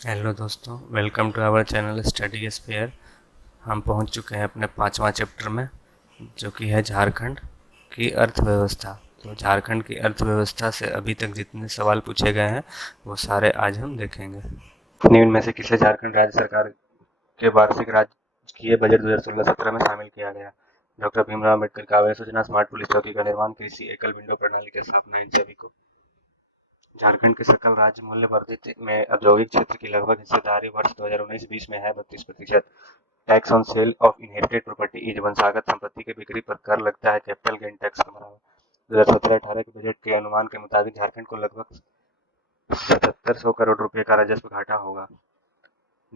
Hello दोस्तों, welcome to our channel study spare. हम पहुंच चुके हैं अपने 5वां चैप्टर में, जो कि है झारखंड की अर्थव्यवस्था। तो झारखंड की अर्थव्यवस्था से अभी तक जितने सवाल पूछे गए हैं वो सारे आज हम देखेंगे। निम्न में से किसे झारखंड राज्य सरकार के वार्षिक राजकीय बजट 2016-17 में शामिल किया गया? डॉक्टर भीमराव अम्बेडकर का आवास योजना, स्मार्ट पुलिस चौकी का निर्माण, कृषि एकल विंडो प्रणाली की स्थापना, इन सभी को। झारखंड के सकल राज्य मूल्य वर्धित में औद्योगिक क्षेत्र की लगभग हिस्सेदारी वर्ष 2019-20 में है 32%। Tax on sale of inherited property is वंशागत संपत्ति की बिक्री पर कर लगता है कैपिटल गेन टैक्स के बराबर। 2017-18 के बजट के अनुमान के मुताबिक झारखंड को लगभग 7700 करोड़ रुपए का राजस्व घाटा होगा।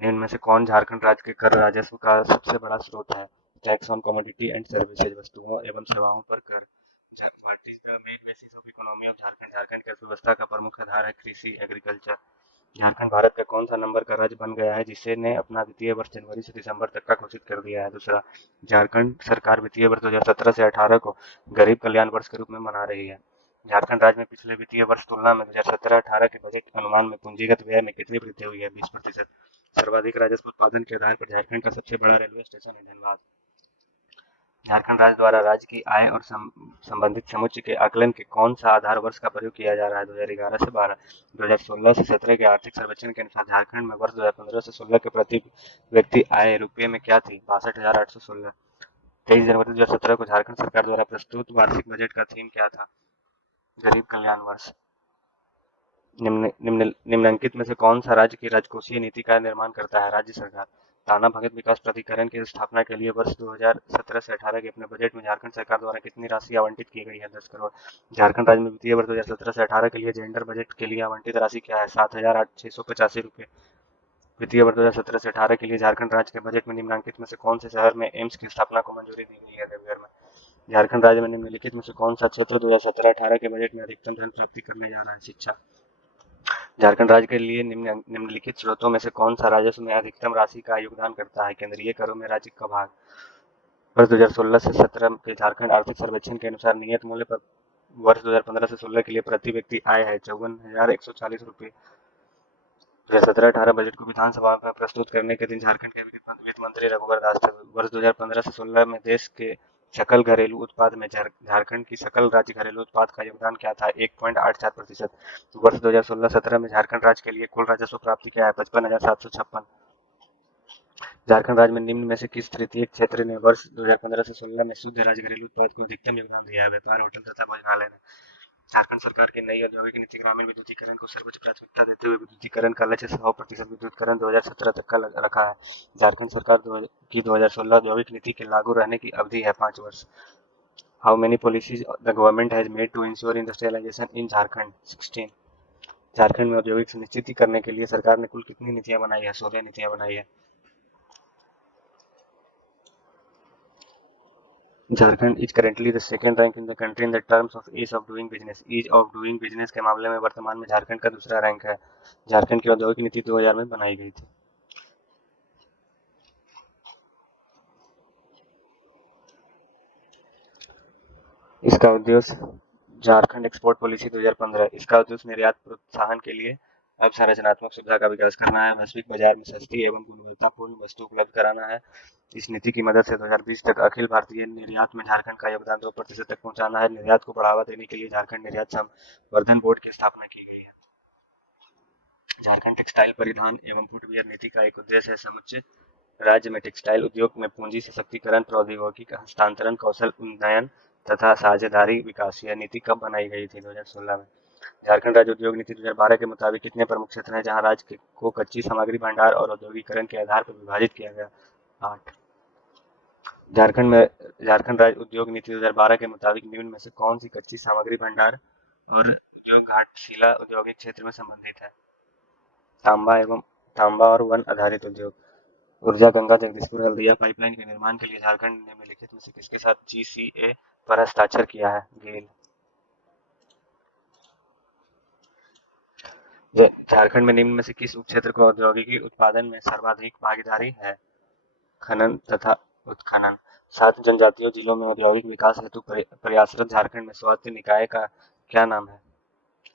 निम्न में से कौन झारखंड राज्य के कर राजस्व का सबसे बड़ा स्रोत है? Tax on commodity and services, वस्तुओं एवं सेवाओं पर कर। What is the main basis of economy of Jharkhand? Jharkhand की अर्थव्यवस्था का प्रमुख आधार है कृषि, एग्रीकल्चर। झारखंड भारत का कौन सा नंबर का राज्य बन गया है जिसे ने अपना वित्तीय वर्ष जनवरी से दिसंबर तक का घोषित कर दिया है? दूसरा, झारखंड सरकार वित्तीय वर्ष 2017 से 18 को गरीब कल्याण वर्ष के रूप में मना रही है। झारखंड राज्य में पिछले वित्तीय वर्ष तुलना में 2017-18 के बजट अनुमान में पूंजीगत व्यय में कितनी वृद्धि हुई है? 20%। सर्वाधिक राजस्व उत्पादन के आधार पर झारखंड का सबसे बड़ा रेलवे स्टेशन है धनबाद। झारखंड राज्य द्वारा राज्य की आय और संबंधित समुच्चय के आकलन के कौन सा आधार वर्ष का प्रयोग किया जा रहा है? 2011 से 12। 2016 से 17 के आर्थिक सर्वेक्षण के अनुसार झारखंड में वर्ष 2015 से 16 के प्रति व्यक्ति आय रुपये में क्या थी? 62,816। 23 जनवरी 2017 को झारखंड सरकार द्वारा प्रस्तुत वार्षिक बजट का थीम क्या था? गरीब कल्याण वर्ष। निम्नलिखित में से कौन सा राज्य की राजकोषीय नीति का निर्माण करता है? राज्य सरकार। टाना भगत विकास प्राधिकरण की स्थापना के लिए वर्ष 2017 से 18 के अपने बजट में झारखंड सरकार द्वारा कितनी राशि आवंटित की गई है? 10 करोड़। झारखंड राज्य में वित्तीय वर्ष 2017 से 18 के लिए जेंडर बजट के लिए आवंटित राशि क्या है? 7,685 रुपये। वित्तीय वर्ष 2017 से 18 के लिए झारखंड राज्य के बजट में निम्नलिखित में से कौन से शहर में एम्स की स्थापना को मंजूरी दी गई है? देवघर में। झारखंड राज्य में निम्नलिखित में से कौन सा क्षेत्र 2017-18 के बजट में अधिकतम धन प्राप्ति करने जा रहा है? शिक्षा। झारखंड राज्य के लिए निम्नलिखित स्रोतों में से कौन सा राजस्व में अधिकतम राशि का योगदान करता है? केंद्रीय करों में राज्य का भाग। वर्ष 2016 से 17 के झारखंड आर्थिक सर्वेक्षण के अनुसार नियत मूल्य पर वर्ष 2015 से 16 के लिए प्रति व्यक्ति आय है 54,140 रुपये। 2017-18 बजट को विधानसभा में प्रस्तुत करने के दिन झारखंड के वित्त मंत्री रघुवर दास थे। वर्ष 2015 से 16 में देश के सकल घरेलू उत्पाद में झारखंड की सकल राज्य घरेलू उत्पाद का योगदान क्या था? 1.84%। वर्ष 2016-17 में झारखंड राज्य के लिए कुल राजस्व प्राप्ति क्या है? 55,756। झारखंड राज्य में निम्न में से किस तृतीय क्षेत्र ने वर्ष 2015 से 16 में शुद्ध राज्य घरेलू उत्पाद को अधिकतम योगदान दिया है? व्यापार, होटल तथा भोजनालय ने। झारखंड सरकार की नई औद्योगिक नीति ग्रामीण विद्युतीकरण को सर्वोच्च प्राथमिकता देते हुए विद्युतीकरण का लक्ष्य 100% विद्युतीकरण 2017 तक का रखा है। झारखंड सरकार की 2016 औद्योगिक नीति के लागू रहने की अवधि है 5 वर्ष। How many policies the government has made to ensure industrialization in Jharkhand? 16। Jharkhand में औद्योगिक सुनिश्चित करने के लिए सरकार ने कुल कितनी नीतियां बनाई है? 16 नीतियां बनाई है। Jharkhand is currently the second rank in the country in the terms of ease of doing business. Ease of doing business के मामले में वर्तमान में झारखंड का दूसरा रैंक है। झारखंड की औद्योगिक नीति 2000 में बनाई गई थी। इसका उद्देश्य झारखंड एक्सपोर्ट पॉलिसी 2015। इसका उद्देश्य निर्यात प्रोत्साहन के लिए अवसंरचनात्मक सुविधा का विकास करना है, वैश्विक बाजार में सस्ती एवं गुणवत्तापूर्ण वस्तु उपलब्ध कराना है। इस नीति की मदद से 2020 तक अखिल भारतीय निर्यात में झारखंड का योगदान 2% तक पहुंचाना है। निर्यात को बढ़ावा देने के लिए झारखंड निर्यात संवर्धन बोर्ड की स्थापना की गई है। झारखंड टेक्सटाइल परिधान एवं फुटवियर नीति का एक उद्देश्य है समुचे राज्य में टेक्सटाइल उद्योग में पूंजी सशक्तिकरण, प्रौद्योगिकी हस्तांतरण, कौशल उन्नयन तथा साझेदारी विकास। यह नीति कब बनाई गई थी? 2016 में। झारखंड राज्य उद्योग नीति 2012 के मुताबिक कितने प्रमुख क्षेत्र हैं जहां राज्य को कच्ची सामग्री भंडार और औद्योगिकरण के आधार पर विभाजित किया गया? 8। झारखंड राज्य उद्योग नीति 2012 के मुताबिक निम्न में से कौन सी कच्ची सामग्री भंडार और उद्योग घाटशिला औद्योगिक क्षेत्र में संबंधित है? तांबा और वन आधारित उद्योग। ऊर्जा गंगा जगदीशपुर हल्दिया पाइपलाइन के निर्माण के लिए झारखंड ने निम्नलिखित में से किसके साथ जीसीए पर हस्ताक्षर किया है? गेल। झारखंड में निम्न में से किस उपक्षेत्र को औद्योगिक उत्पादन में सर्वाधिक भागीदारी है? खनन तथा उत्खनन। 7 जनजातीय जिलों में औद्योगिक विकास हेतु प्रयासरत झारखंड में स्वायत्त निकाय का क्या नाम है?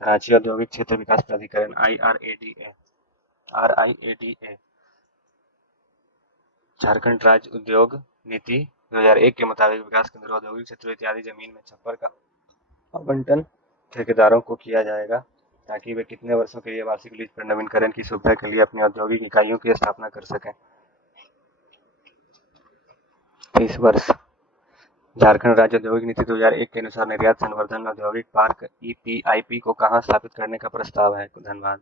रांची औद्योगिक क्षेत्र विकास प्राधिकरण, IRADA। RIADA। झारखंड राज्य उद्योग नीति 2001 के मुताबिक विकास केंद्रों, औद्योगिक क्षेत्रों इत्यादि जमीन में छप्पर का आवंटन ठेकेदारों को किया जाएगा ताकि वे कितने वर्षों के लिए वार्षिक लीज पर नवीनीकरण की सुविधा के लिए अपनी औद्योगिक इकाइयों की स्थापना कर सकें। 30 वर्ष। झारखंड राज्य औद्योगिक नीति 2001 के अनुसार निर्यात संवर्धन औद्योगिक पार्क EPIP को कहाँ स्थापित करने का प्रस्ताव है? Dhanbad.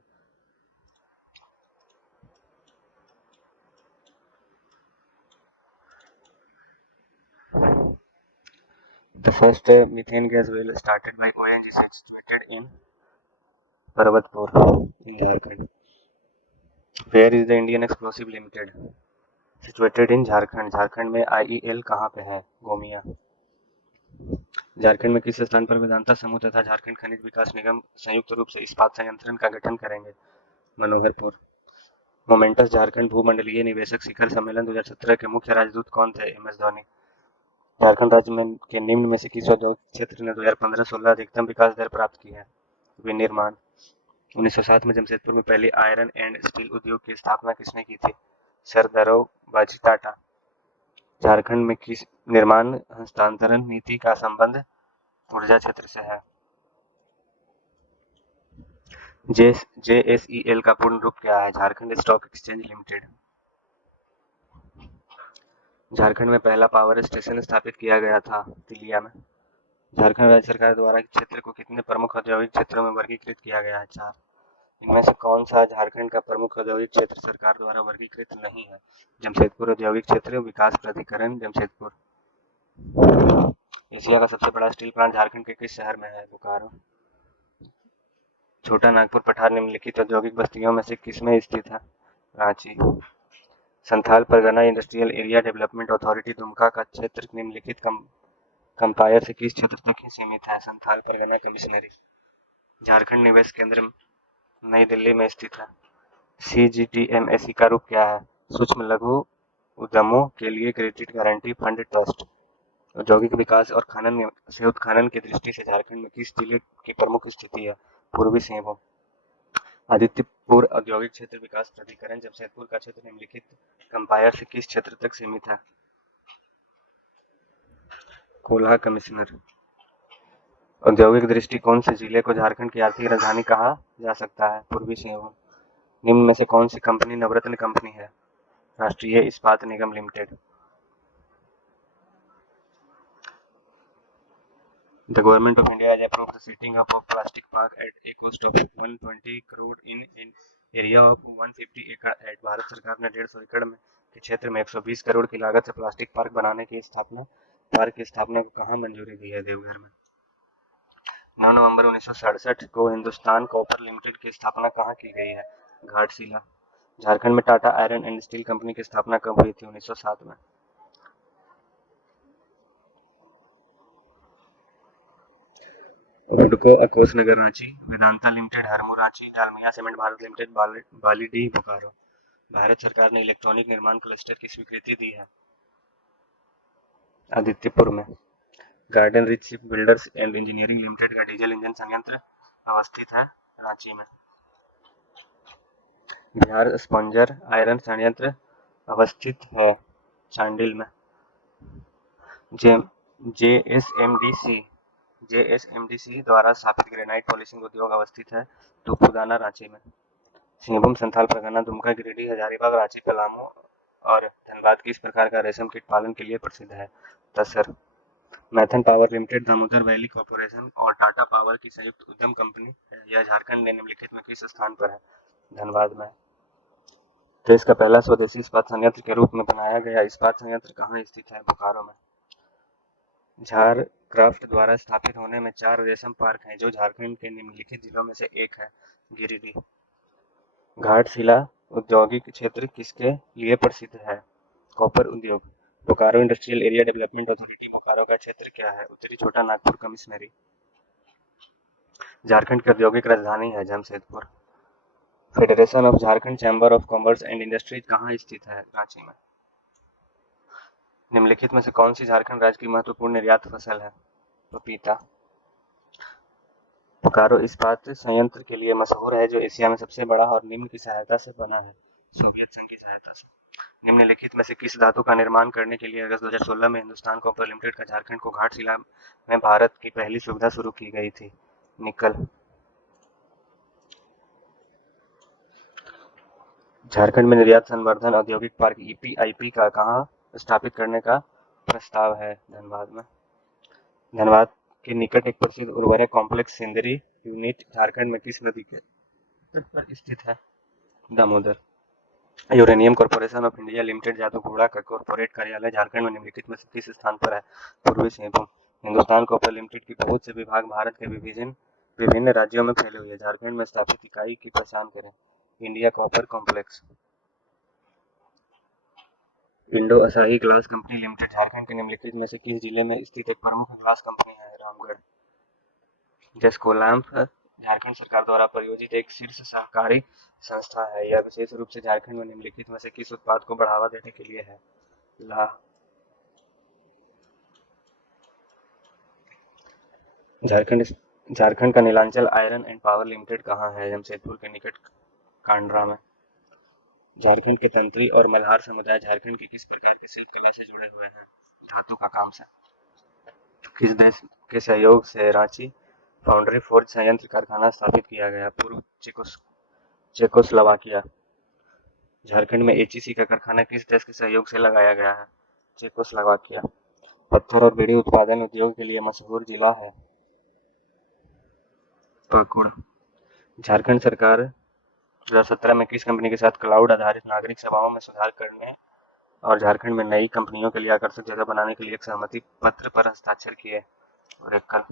The first methane gas well started by ONGC situated in Parvatpur in Jharkhand. Where is the Indian Explosive Limited? Situated in Jharkhand. Jharkhand में IEL कहाँ पे है? गोमिया। झारखंड में किस स्थान पर वेदांता समूह तथा झारखंड खनिज विकास निगम संयुक्त रूप से इस्पात संयंत्र का गठन करेंगे? मनोहरपुर। मोमेंटस झारखंड भूमंडलीय निवेशक शिखर सम्मेलन 2017 के मुख्य राजदूत कौन थे? MS धोनी। झारखंड राज्य में के निम्न में से किस औद्योगिक क्षेत्र ने 2015-16 अधिकतम विकास दर प्राप्त की है? विनिर्माण। 1907 में जमशेदपुर में पहली आयरन एंड स्टील उद्योग की स्थापना किसने की थी? सर दारोबाजी टाटा। झारखंड में किस निर्माण हस्तांतरण नीति का संबंध ऊर्जा क्षेत्र से है? JSEL का पूर्ण रूप क्या है? Jharkhand stock exchange limited. Jharkhand में पहला पावर स्टेशन स्थापित किया गया था तिलिया में। झारखंड राज्य सरकार द्वारा क्षेत्र को कितने प्रमुख औद्योगिक क्षेत्रों में वर्गीकृत किया गया है? 4। इनमें से कौन सा झारखंड का प्रमुख औद्योगिक क्षेत्र सरकार द्वारा वर्गीकृत नहीं है? जमशेदपुर औद्योगिक क्षेत्र विकास प्राधिकरण जमशेदपुर। एशिया का सबसे बड़ा स्टील प्लांट झारखंड के किस शहर में है? बोकारो। छोटा नागपुर पठार निम्नलिखित औद्योगिक बस्तियों में से किसमें स्थित है? Ranchi. Santhal Pargana industrial area development authority Dumka का क्षेत्र निम्नलिखित कंपायर से किस क्षेत्र तक ही सीमित है? संथाल परगना कमिश्नरी। झारखंड निवेश केंद्र नई दिल्ली में स्थित है। CGTMSE का रूप क्या है? सूक्ष्म लघु उद्यमों के लिए क्रेडिट गारंटी फंड ट्रस्ट। औद्योगिक विकास और खनन से उत्खनन की दृष्टि से झारखंड में किस जिले की प्रमुख स्थिति है? पूर्वी सिंहभूम। आदित्यपुर औद्योगिक क्षेत्र विकास प्राधिकरण जमशेदपुर का क्षेत्र निम्नलिखित कंपायर से किस क्षेत्र तक सीमित है? कोल्हा कमिश्नर। औद्योगिक दृष्टिकोण से जिले को झारखंड की आर्थिक राजधानी कहा जा सकता है? पूर्वी सिंहभूम। निम्न में से कौन सी कंपनी नवरत्न कंपनी है? राष्ट्रीय इस्पात निगम limited. The government of India has approved the setting up of plastic park at a cost of 120 crore in area of 150 एकड़ at। भारत सरकार ने 150 एकड़ में के क्षेत्र में 120 करोड़ की लागत से प्लास्टिक पार्क बनाने की पार्क की स्थापना को कहाँ मंजूरी दी है? देवघर में। 9 नवंबर 1967 को हिंदुस्तान कॉपर लिमिटेड की स्थापना कहाँ की गई है? घाटशिला। झारखंड में Tata iron and steel company की स्थापना कब हुई थी? 1907 में। हुडको अकोस नगर Ranchi. Vedanta limited Harmu Ranchi. Dalmia cement Bharat limited Balidih Bokaro. Bharat सरकार ने इलेक्ट्रॉनिक निर्माण क्लस्टर की स्वीकृति दी है? आदित्यपुर में। Garden rich ship builders and engineering limited का डीजल इंजन संयंत्र अवस्थित है? रांची में। बिहार स्पॉन्जर आयरन संयंत्र अवस्थित है? चांडिल में। JSMDC द्वारा स्थापित ग्रेनाइट पॉलिशिंग उद्योग अवस्थित है? तुपुदाना रांची में। सिंहभूम संथाल परगना दुमका गिरिडीह हजारीबाग रांची पलामू और धनबाद किस प्रकार का रेशम कीट पालन के लिए प्रसिद्ध है? तसर। Maithon power limited Damodar valley corporation और टाटा पावर की संयुक्त उद्यम कंपनी है। यह झारखंड में निम्नलिखित में किस स्थान पर है? धनबाद में। देश का पहला स्वदेशी इस्पात संयंत्र के रूप में बनाया गया इस्पात संयंत्र कहाँ स्थित है? बोकारो में। झारक्राफ्ट द्वारा स्थापित होने में 4 रेशम पार्क हैं जो झारखंड के निम्नलिखित जिलों में से एक है? गिरिडीह। घाटशिला औद्योगिक क्षेत्र किसके लिए प्रसिद्ध है? कॉपर उद्योग। Bokaro industrial area development authority Bokaro का क्षेत्र क्या है? उत्तरी छोटा नागपुर कमिश्नरी। झारखंड की औद्योगिक राजधानी है? Jamshedpur. Federation of Jharkhand chamber of commerce and industries कहाँ स्थित है? रांची में। निम्नलिखित में से कौन सी झारखंड राज्य की महत्वपूर्ण निर्यात फसल है? पपीता। बोकारो इस्पात संयंत्र के लिए मशहूर है, जो एशिया में सबसे बड़ा और निम्न की सहायता से बना है, सोवियत संघ की सहायता से। निम्नलिखित में से किस धातु का निर्माण करने के लिए अगस्त 2016 में हिंदुस्तान कॉपर लिमिटेड का झारखंड को घाटशिला में भारत की पहली सुविधा शुरू की गई थी? निकल। झारखंड में निर्यात संवर्धन औद्योगिक पार्क ईपीआईपी का कहाँ स्थापित करने का प्रस्ताव है? धनबाद में। धनबाद के निकट एक प्रसिद्ध उर्वरक कॉम्प्लेक्स सिंदरी यूनिट झारखंड में किस नदी के तट पर स्थित है? Damodar. Uranium corporation of India limited Jaduguda का कॉर्पोरेट कार्यालय झारखंड में निम्नलिखित में से किस स्थान पर है? पूर्वी सिंहभूम। हिंदुस्तान कॉपर लिमिटेड की बहुत से विभाग भारत के विभिन्न राज्यों में फैले हुए हैं। झारखंड में स्थापित इकाई की पहचान करें? India copper complex. इंडो असाही ग्लास कंपनी लिमिटेड झारखंड के निम्नलिखित में से किस जिले में स्थित एक प्रमुख ग्लास कंपनी है? रामगढ़। जेस्कोलैम्प झारखंड सरकार द्वारा प्रायोजित एक शीर्ष सहकारी संस्था है। यह विशेष रूप से झारखंड में निम्नलिखित में से किस उत्पाद को बढ़ावा देने के लिए है? ला। झारखंड का Nilanchal iron and power limited कहाँ है? जमशेदपुर के निकट कांड्रा में। झारखंड के तंत्री और मल्हार समुदाय झारखंड की किस प्रकार की शिल्प कला से जुड़े हुए हैं? धातु का काम से। किस देश के सहयोग से रांची फाउंड्री फोर्ज संयंत्र कारखाना स्थापित किया गया? पूर्व चेकोस्लोवाकिया। झारखंड में एचईसी का कारखाना किस देश के सहयोग से लगाया गया है? चेकोस्लोवाकिया। पत्थर और बीड़ी उत्पादन उद्योग के लिए मशहूर जिला है? पाकुड़। झारखंड सरकार 2017 में किस कंपनी के साथ क्लाउड आधारित नागरिक सेवाओं में सुधार करने और झारखंड में नई कंपनियों के लिए आकर्षक जगह बनाने के लिए एक सहमति पत्र पर हस्ताक्षर किए? ओरेकल।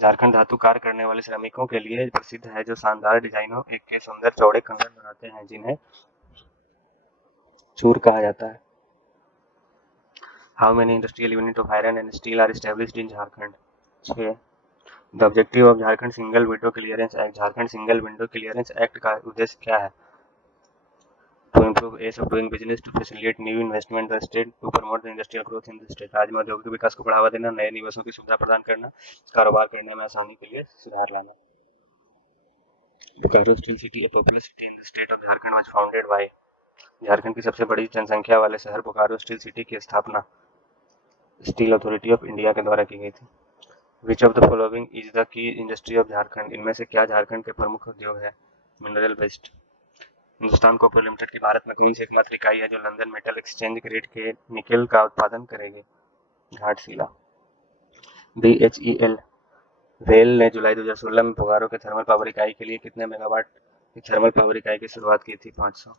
झारखंड धातु कार्य करने वाले श्रमिकों के लिए प्रसिद्ध है, जो शानदार डिजाइनों के सुंदर चौड़े कंगन बनाते हैं, जिन्हें चूर कहा जाता है। How many industrial unit of iron and steel are established in Jharkhand? 6। The objective of Jharkhand single window clearance act. Jharkhand single window clearance act का उद्देश्य क्या है? To improve ease of doing business, to facilitate new investment the state, to promote the industrial growth in the state. राज्य में औद्योगिक विकास को बढ़ावा देना, नए निवेशों की सुविधा प्रदान करना, कारोबार करने में आसानी के लिए सुधार लाना। Bokaro steel city, A popular city in the state of Jharkhand, was founded by. Jharkhand की सबसे बड़ी जनसंख्या वाले शहर बोकारो स्टील सिटी की स्थापना स्टील अथॉरिटी ऑफ इंडिया के द्वारा की गई थी। Which of the following is the key industry of Jharkhand? इनमें से क्या झारखंड के प्रमुख उद्योग है? Mineral waste. Hindustan copper limited की भारत में कौन सी एकमात्र इकाई है जो लंदन मेटल एक्सचेंज ग्रेड के निकेल का उत्पादन करेगी? घाटशिला। बीएचईएल वेल ने जुलाई 2016 में बोकारो के थर्मल पावर इकाई के लिए कितने मेगावाट की थर्मल पावर इकाई की शुरुआत की थी? 500।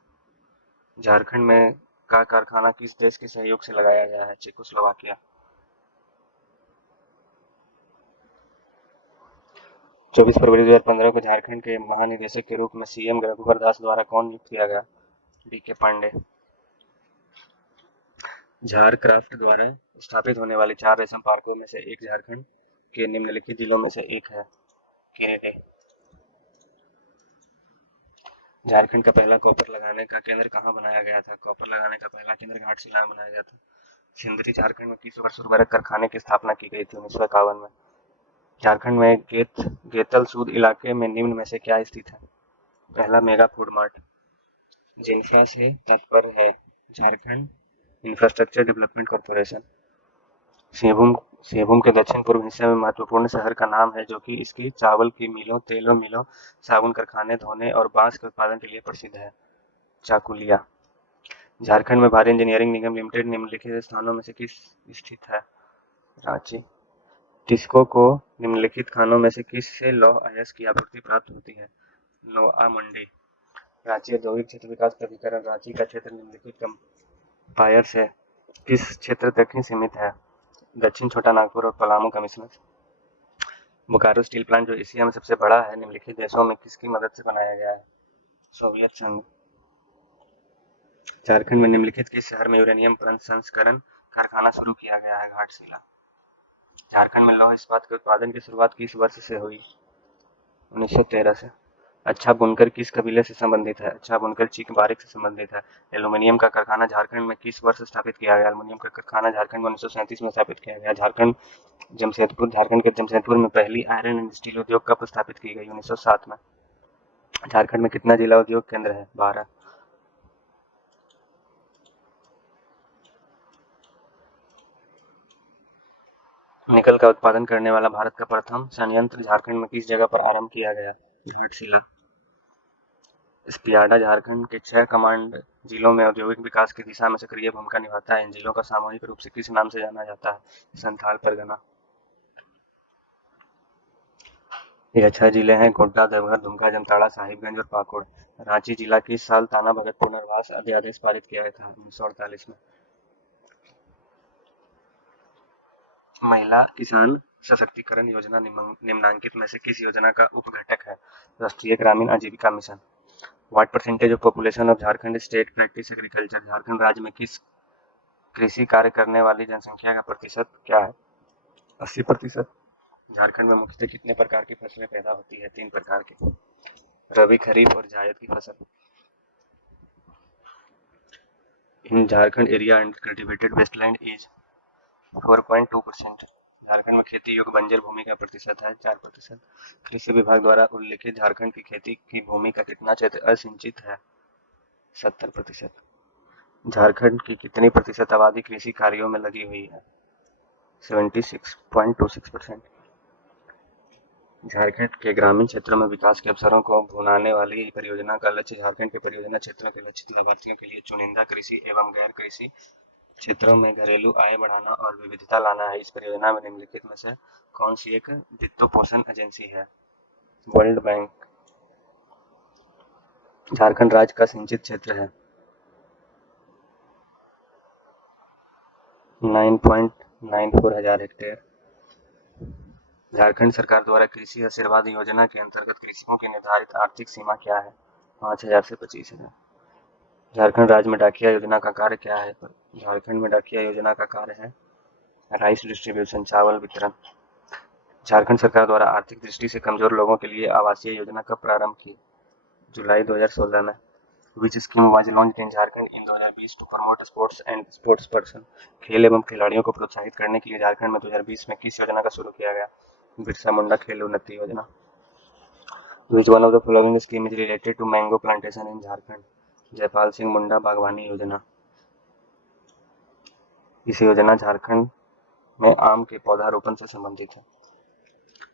झारखंड में का कारखाना किस देश के सहयोग से लगाया गया है? चेकोस्लोवाकिया। 24 फरवरी 2015 को झारखंड के महानिदेशक के रूप में सीएम रघुवर दास द्वारा कौन नियुक्त किया गया? डीके पांडे। झारक्राफ्ट द्वारा स्थापित होने वाले 4 रेशम पार्कों में से एक झारखंड के निम्नलिखित जिलों में से एक है? गिरिडीह। झारखंड का पहला कॉपर लगाने का केंद्र कहाँ बनाया गया था? कॉपर लगाने का पहला केंद्र घाटशिला में बनाया गया था। सिंदरी झारखंड में किस वर्ष उर्वरक कारखाने की स्थापना की गई थी? 1951 में। झारखंड में गेतल सूद इलाके में निम्न में से क्या स्थित है? पहला मेगा फूड मार्ट। जिन्फा से तात्पर्य है Jharkhand infrastructure development corporation. Singhbhum के दक्षिण पूर्व हिस्से में महत्वपूर्ण शहर का नाम है, जो कि इसकी चावल की मिलों, तेलों मिलों, साबुन कारखाने, धोने और बांस के उत्पादन के लिए प्रसिद्ध है। चाकुलिया। झारखंड में भारी इंजीनियरिंग निगम लिमिटेड निम्नलिखित स्थानों में से किस स्थित है? रांची। टिस्को को निम्नलिखित खानों में से किस से लौह अयस्क की आपूर्ति प्राप्त होती है? नोआ मंडी। रांची औद्योगिक क्षेत्र विकास प्राधिकरण रांची का क्षेत्र निम्नलिखित कंपायर से किस क्षेत्र तक ही सीमित है? दक्षिण छोटा नागपुर और Palamu commissioner. Bokaro steel plant जो एशिया में सबसे बड़ा है, निम्नलिखित देशों में किसकी मदद से बनाया गया है? सोवियत संघ। झारखंड में निम्नलिखित किस शहर में यूरेनियम प्रसंस्करण कारखाना शुरू किया गया है? घाटशिला। झारखंड में लौह इस्पात के उत्पादन की शुरुआत किस वर्ष से हुई? 1913 से। अच्छा बुनकर किस कबीले से संबंधित है? अच्छा बुनकर चीक बारिक से संबंधित है। एल्यूमीनियम का कारखाना झारखंड में किस वर्ष स्थापित किया गया? एल्यूमीनियम का कारखाना झारखंड में 1937 में स्थापित किया गया। झारखंड के जमशेदपुर में पहली आयरन एंड स्टील उद्योग कब स्थापित की गई? 1907 में। झारखंड में कितना जिला उद्योग केंद्र है? 12। निकल का उत्पादन करने वाला भारत का प्रथम संयंत्र झारखंड में किस जगह पर आरंभ किया गया? घाटशिला। स्पियाडा झारखंड के 6 कमांड जिलों में औद्योगिक विकास की दिशा में सक्रिय भूमिका निभाता है। इन जिलों का सामूहिक रूप से किस नाम से जाना जाता है? संथाल परगना। ये 6 जिले हैं गोड्डा, देवघर, दुमका, जामताड़ा, साहिबगंज और पाकुड़। रांची जिला किस साल ताना भगत पुनर्वास अध्यादेश पारित किया गया था? 1948 में। महिला किसान सशक्तिकरण योजना निम्नांकित में से किस योजना का उपघटक है? राष्ट्रीय ग्रामीण आजीविका mission. What percentage of population of Jharkhand state practice agriculture? Jharkhand राज्य में किस कृषि कार्य करने वाली जनसंख्या का प्रतिशत क्या है? 80%। झारखंड में मुख्यतः कितने प्रकार की फसलें पैदा होती है? 3 प्रकार की। रबी, खरीफ और जायद की फसल। In Jharkhand area under cultivated wasteland is 4.2%। Jharkhand में खेती योग्य बंजर भूमि का प्रतिशत है 4%। कृषि विभाग द्वारा उल्लेखित झारखंड की खेती की भूमि का कितना क्षेत्र असिंचित है? 70%। झारखंड की कितनी प्रतिशत आबादी कृषि कार्यों में लगी हुई है? 76.26%। झारखंड के ग्रामीण क्षेत्रों में विकास के अवसरों को भुनाने वाली परियोजना का लक्ष्य झारखंड के परियोजना क्षेत्र के लक्षित लाभार्थियों के लिए चुनिंदा कृषि एवं गैर कृषि क्षेत्रों में घरेलू आय बढ़ाना और विविधता लाना है। इस परियोजना में निम्नलिखित में से कौन सी एक वित्तपोषण एजेंसी है? World bank. झारखंड राज्य का सिंचित क्षेत्र है 9.94 हजार हेक्टेयर। झारखंड सरकार द्वारा कृषि आशीर्वाद योजना के अंतर्गत कृषकों की निर्धारित आर्थिक सीमा क्या है? 5,000 से 25,000। झारखंड राज्य में डाकिया योजना का कार्य क्या है? झारखंड में डाकिया योजना का कार्य है राइस डिस्ट्रीब्यूशन, चावल वितरण। झारखंड सरकार द्वारा आर्थिक दृष्टि से कमजोर लोगों के लिए आवासीय योजना कब प्रारंभ की? जुलाई 2016 में। Which scheme was launched in Jharkhand in 2020 to promote sports and sports person? खेल एवं खिलाड़ियों को प्रोत्साहित करने के लिए झारखंड में 2020 में किस योजना का शुरू किया गया? बिरसा मुंडा खेल उन्नति योजना। Which one of the following scheme is related to mango plantation in Jharkhand? Jaipal Singh Munda बागवानी योजना। इस योजना झारखंड में आम के पौधारोपण से संबंधित है।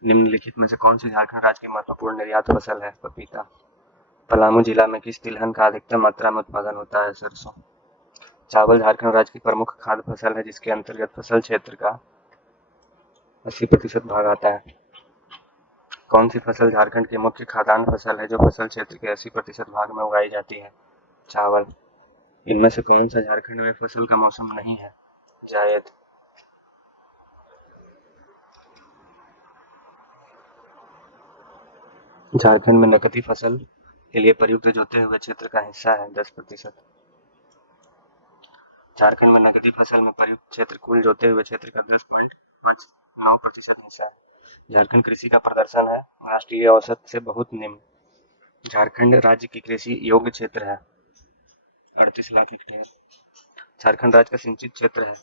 निम्नलिखित में से कौन सी झारखंड राज्य की महत्वपूर्ण निर्यात फसल है? पपीता। पलामू जिला में किस तिलहन का अधिकतम मात्रा में उत्पादन होता है? सरसों। चावल झारखंड राज्य की प्रमुख खाद्य फसल है जिसके अंतर्गत फसल क्षेत्र का 80% भाग आता है। कौन सी फसल झारखंड की मुख्य खाद्यान्न फसल है जो फसल क्षेत्र के 80% भाग में उगाई जाती है? चावल। इनमें से कौन सा झारखंड में फसल का मौसम नहीं है? जायद। झारखंड में नकदी फसल के लिए प्रयुक्त जोते हुए क्षेत्र का हिस्सा है 10%। झारखंड में नकदी फसल में प्रयुक्त क्षेत्र कुल जोते हुए क्षेत्र का 10.59% हिस्सा है। झारखंड कृषि का प्रदर्शन है राष्ट्रीय औसत से बहुत निम्न। झारखंड राज्य की कृषि योग्य क्षेत्र है 38 लाख हेक्टेयर। झारखंड राज्य का सिंचित क्षेत्र है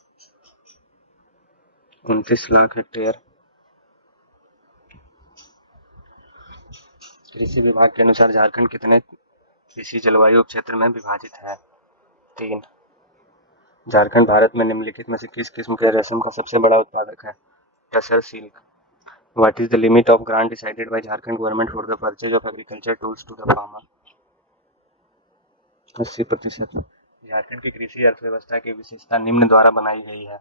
29 लाख हेक्टेयर। कृषि विभाग के अनुसार झारखंड कितने कृषि जलवायु क्षेत्र में विभाजित है? 3। झारखंड भारत में निम्नलिखित में से किस किस्म के रेशम का सबसे बड़ा उत्पादक है? Tussar silk. What is the limit of grant decided by Jharkhand government for the purchase of agriculture tools to the farmer? 80%। Jharkhand की कृषि अर्थव्यवस्था की विशेषता निम्न द्वारा बनाई गई है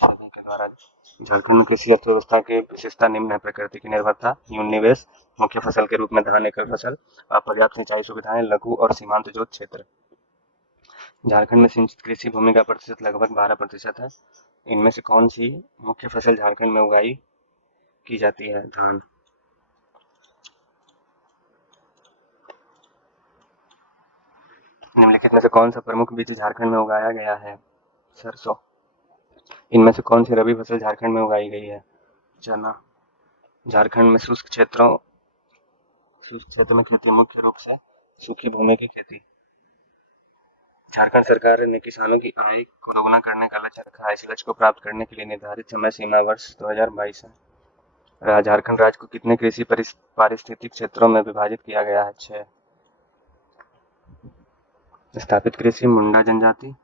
के द्वारा। झारखंड में कृषि अर्थव्यवस्था की विशेषता निम्न है: प्रकृति की निर्भरता, न्यून निवेश, मुख्य फसल के रूप में धान एकल फसल, अपर्याप्त सिंचाई सुविधाएं, लघु और सीमांत जोत क्षेत्र। झारखंड में सिंचित कृषि भूमि का प्रतिशत लगभग 12% है। इनमें से कौन सी मुख्य फसल झारखंड में उगाई की जाती है? धान। निम्नलिखित में से कौन सा प्रमुख बीज झारखंड में उगाया गया है? सरसों। इनमें से कौन सी रबी फसल झारखंड में उगाई गई है? चना। झारखंड में शुष्क क्षेत्रों शुष्क क्षेत्र में खेती मुख्य रूप से सूखी भूमि की खेती। झारखंड सरकार ने किसानों की आय को दोगुना करने का लक्ष्य रखा है। इस लक्ष्य को प्राप्त करने के लिए निर्धारित समय सीमा वर्ष 2022 है। झारखंड राज्य को कितने कृषि पारिस्थितिक क्षेत्रों में विभाजित किया गया है? 6। स्थापित कृषि मुंडा जनजाति,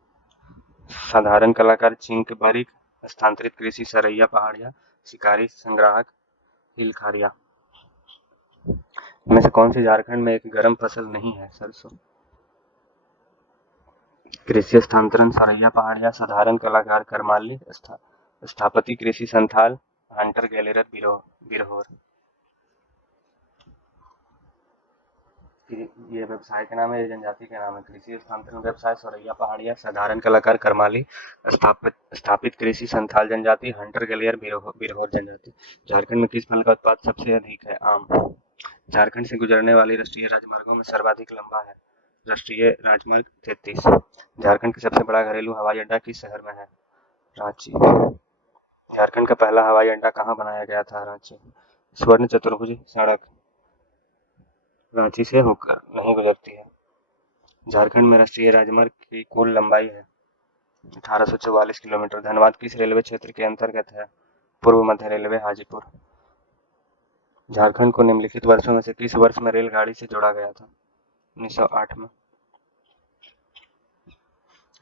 साधारण कलाकार चिंक बारिक, स्थानांतरित कृषि सरैया पहाड़िया, शिकारी संग्राहक हिलखारिया। इनमें से कौन सी झारखंड में एक गर्म फसल नहीं है? सरसों। कृषि स्थानांतरण सरैया पहाड़िया, साधारण कलाकार करमाली, स्थापति कृषि संथाल, हंटर गैलरर बिरहोर। ये व्यवसाय का नाम है, ये जनजाति का नाम है। कृषि स्थानांतरण व्यवसाय सरैया पहाड़िया, साधारण कलाकार करमाली, स्थापित कृषि संथाल जनजाति, हंटर गैलरर बिरहोर जनजाति। झारखंड में किस फल का उत्पादन सबसे अधिक है? आम। झारखंड से गुजरने वाली राष्ट्रीय राजमार्गों में सर्वाधिक लंबा है राष्ट्रीय राजमार्ग 33। झारखंड का सबसे बड़ा घरेलू हवाई अड्डा किस शहर में है? रांची। झारखंड का पहला हवाई अड्डा कहाँ बनाया गया था? रांची। स्वर्ण चतुर्भुज सड़क रांची से होकर नहीं गुजरती है। झारखंड में राष्ट्रीय राजमार्ग की कुल लंबाई है 1844 किलोमीटर। धनबाद किस रेलवे क्षेत्र के अंतर्गत है? पूर्व मध्य रेलवे, हाजीपुर। झारखंड को निम्नलिखित वर्षों में से किस वर्ष में रेलगाड़ी से जोड़ा गया था? 1908 में।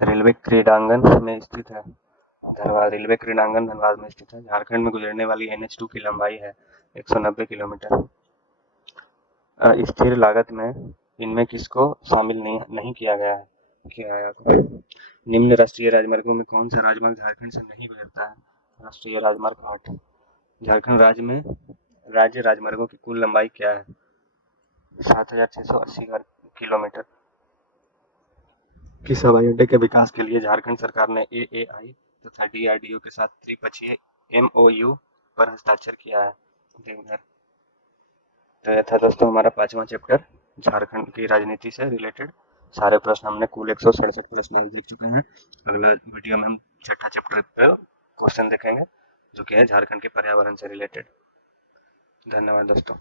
रेलवे क्रीडांगन में स्थित है? धनबाद। रेलवे क्रीडांगन धनबाद में स्थित है। झारखंड में गुजरने वाली NH2 की लंबाई है 190 किलोमीटर। स्थिर लागत में इनमें किसको शामिल नहीं किया गया है? किराया को। निम्न राष्ट्रीय राजमार्गों में कौन सा राजमार्ग झारखंड से नहीं गुजरता है? राष्ट्रीय राजमार्ग 8। झारखंड राज्य में राज्य राजमार्गों की कुल लंबाई क्या है? 7680 किलोमीटर। किस हवाई अड्डे के विकास के लिए झारखंड सरकार ने AAI तथा DRDO के साथ त्रिपक्षीय MOU पर हस्ताक्षर किया है? देवघर। तो यह था दोस्तों हमारा 5वां चैप्टर झारखंड की राजनीति से रिलेटेड। सारे प्रश्न हमने कुल 167 प्रश्न देख चुके हैं। अगला वीडियो में हम 6ठा चैप्टर पर क्वेश्चन देखेंगे जो कि है झारखंड के पर्यावरण से रिलेटेड। धन्यवाद दोस्तों।